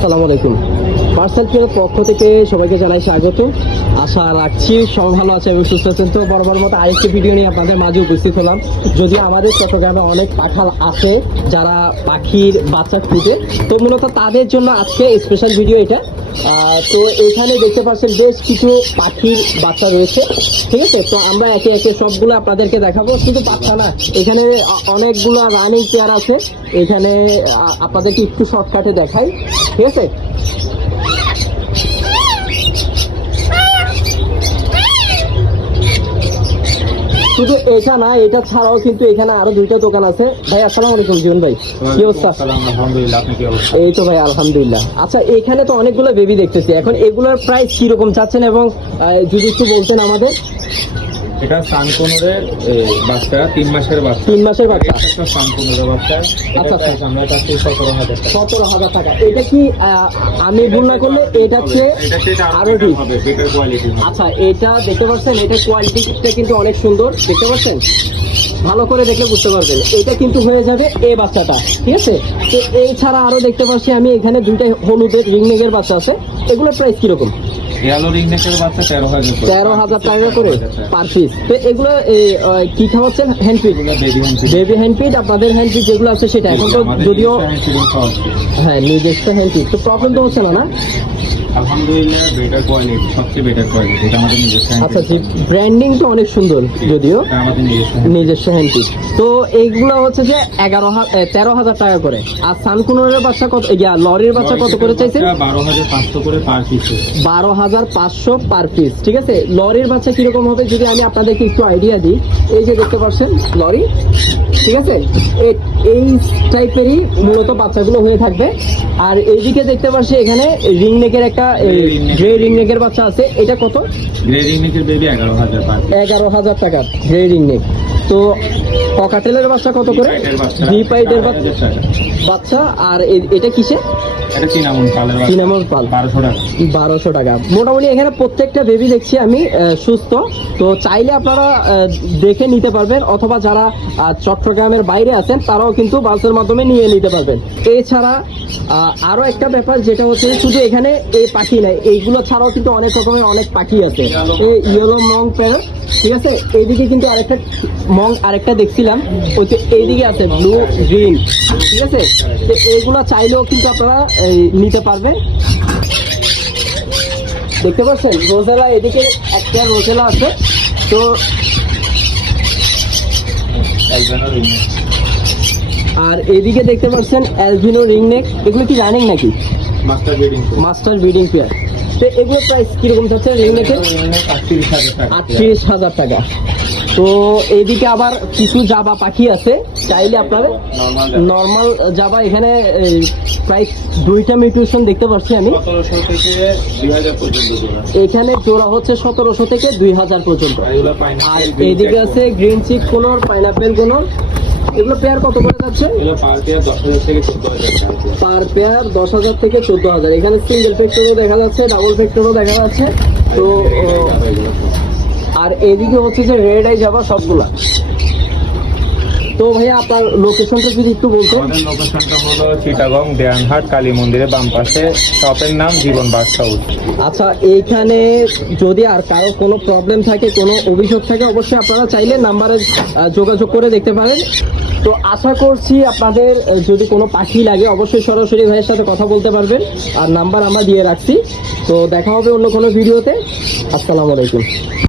আসসালামু আলাইকুম। পার্সেল ট্রেনের পক্ষ থেকে সবাইকে জানাই স্বাগত। আশা রাখছি সবাই ভালো আছে এবং সুস্থ আছেন। তো বরাবর মতো আরেকটি ভিডিও নিয়ে আপনাদের মাঝে উপস্থিত হলাম। যদি আমাদের চট্টগ্রামে অনেক পাঠাল আছে যারা পাখির বাচ্চা খুঁজে, তো মূলত তাদের জন্য আজকে স্পেশাল ভিডিও এটা। তো এখানে দেখতে পাচ্ছেন বেশ কিছু পাখির বাচ্চা রয়েছে, ঠিক আছে? তো আমরা একে একে সবগুলো আপনাদেরকে দেখাবো। কিন্তু বাচ্চা না, এখানে অনেকগুলো রানিং চেয়ার আছে। এখানে আপনাদেরকে একটু শর্টকাটে দেখাই, ঠিক আছে? শুধু এটা না এটা ছাড়াও কিন্তু এখানে আরও দুইটা দোকান আছে। ভাই আসসালাম আলাইকুম জীবন ভাই। কি অবস্থা? এই তো ভাই আলহামদুলিল্লাহ। আচ্ছা এখানে তো অনেকগুলো বেবি দেখতেছি। এখন এগুলোর প্রাইস কীরকম চাচ্ছেন এবং আহ, যদি একটু বলতেন আমাদের। এটা সানকুনুরের বাচ্চা তিন মাসের বাচ্চা। তিন মাসের বাচ্চা? সানকুনুরের বাচ্চা। আচ্ছা, আচ্ছা। আমরা পাচ্ছি সতেরো হাজার টাকা। সতেরো হাজার টাকা। এটা কি আমি ভুল না করলে এটা হচ্ছে আরও ঠিক। আচ্ছা এটা দেখতে পাচ্ছেন এটা কোয়ালিটিটা কিন্তু অনেক সুন্দর। দেখতে পাচ্ছেন? ভালো করে দেখলে বুঝতে পারবেন। এটা কিন্তু হয়ে যাবে এই বাচ্চাটা ঠিক আছে? তো এই ছাড়া আরও দেখতে পাচ্ছি আমি এখানে দুইটা হলুদের রিংনেগের বাচ্চা আছে। এগুলোর প্রাইস কীরকম? ইয়ালো রিংনেকের বাচ্চা তেরো হাজার তেরো হাজার টাকা করে পার পিস তো এগুলো কি খাওয়াচ্ছেন হ্যান্ডপিট এগুলো baby hand feed। Baby hand feed আপনাদের হ্যান্ডপিট যেগুলো আছে সেটা। এখন তো যদিও নিজস্ব hand feeding খাওয়া হচ্ছে। হ্যাঁ নিজস্ব হ্যান্ডপিট তো প্রবলেম তো হচ্ছে না না? আলহামদুলিল্লাহ বেটার কোয়ালিটি সবচেয়ে বেটার কোয়ালিটি এটা আমাদের নিজস্ব আচ্ছা জি ব্র্যান্ডিং তো অনেক সুন্দর যদিও। আমাদের নিজস্ব হ্যান্ডপিট তো এইগুলো হচ্ছে যে এগারো তেরো হাজার টাকা করে। আর সানকুনোরের বাচ্চা কত ইয়া লরির বাচ্চা কত করে চাইছেন? বাচ্চা বারো হাজার পাঁচশো করে পার পিস বারো হাজার পাঁচশো পার পিস ঠিক আছে? লরির বাচ্চা কীরকম হবে যদি আমি আপনাদেরকে একটু আইডিয়া দিই। এই যে দেখতে পাচ্ছেন লরি ঠিক আছে? এই টাইপেরই মূলত বাচ্চাগুলো হয়ে থাকবে। আর এইদিকে দেখতে পাচ্ছি এখানে রিং নেকের একটা গ্রে রিং নেকের বাচ্চা আছে। এটা কত? গ্রে রিংনেকের বেবি এগারো হাজার এগারো হাজার টাকা গ্রে রিং নেক তো ককাটেলের বাচ্চা কত করে? পাইটের বাচ্চা। পাইটের চার হাজার টাকা। বাচ্চা। আর এটা কিসে? পাল। বারোশো টাকা। মোটামুটি এখানে প্রত্যেকটা বেবি দেখছি আমি সুস্থ। তো চাইলে আপনারা দেখে নিতে পারবেন অথবা যারা চট্টগ্রামের বাইরে আছেন তারাও কিন্তু বাসের মাধ্যমে নিয়ে নিতে পারবেন। এছাড়া আহ, আরও একটা ব্যাপার যেটা হচ্ছে শুধু এখানে এই পাখি নাই এইগুলো ছাড়াও কিন্তু অনেক রকমের অনেক পাখি আছে। এই ইয়েলো মং প্যারট ঠিক আছে? এইদিকে কিন্তু আরেকটা মং আরেকটা দেখছিলাম ওই তো এইদিকে আছে ব্লু গ্রিন ঠিক আছে? তো এইগুলো চাইলেও কিন্তু আপনারা এই, নিতে পারবেন। দেখতে পাচ্ছেন? রোজেলা এদিকে একটা রোজেলা আছে। তো আর এদিকে দেখতে পাচ্ছেন অ্যালভিনো রিংনেক এগুলো কি রানিং নাকি? মাস্টার ব্রিডিং পেয়ার তো এগুলো প্রাইস কীরকম যাচ্ছে রিংনেকের আটত্রিশ হাজার টাকা। তো এইদিকে আবার কিছু জাবা পাখি আছে। চাইলে আপনারা নর্মাল জাবা এখানে প্রায় দুইটা মিউটেশন দেখতে পাচ্ছি আমি। এখানে জোড়া হচ্ছে সতেরোশো থেকে দুই হাজার পর্যন্ত। আর এইদিকে আছে গ্রিন চিক কোনোর পাইনাপেল কোনোর এগুলো পেয়ার কত করে যাচ্ছে? এগুলো পার পেয়ার দশ হাজার থেকে চোদ্দ হাজার পার পেয়ার দশ হাজার থেকে চোদ্দ হাজার। এখানে সিঙ্গেল ফ্যাক্টরও দেখা যাচ্ছে ডাবল ফ্যাক্টরও দেখা যাচ্ছে। তো আর এদিকে হচ্ছে যে রেড আই যাবা সবগুলা। তো ভাইয়া আপনার লোকেশনটা যদি একটু বলতেন। আমাদের লোকেশনটা হলো চিটাগং দেয়ানহাট কালী মন্দিরের বাম পাশে। শপের নাম জীবন বাস হাউস আচ্ছা এইখানে যদি আর কারও কোনো প্রবলেম থাকে কোনো অভিযোগ থাকে অবশ্যই আপনারা চাইলে নাম্বারে যোগাযোগ করে দেখতে পারেন। তো আশা করছি আপনাদের যদি কোনো পাখি লাগে অবশ্যই সরাসরি ভাইয়ের সাথে কথা বলতে পারবেন। আর নাম্বার আমরা দিয়ে রাখছি। তো দেখা হবে অন্য কোনো ভিডিওতে। আসসালামু আলাইকুম।